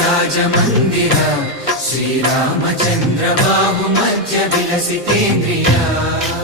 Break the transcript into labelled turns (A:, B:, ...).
A: राजमन्दिर Shri Ramchandra बाहुमध्य विलसितेन्द्रिया बाहुमध्य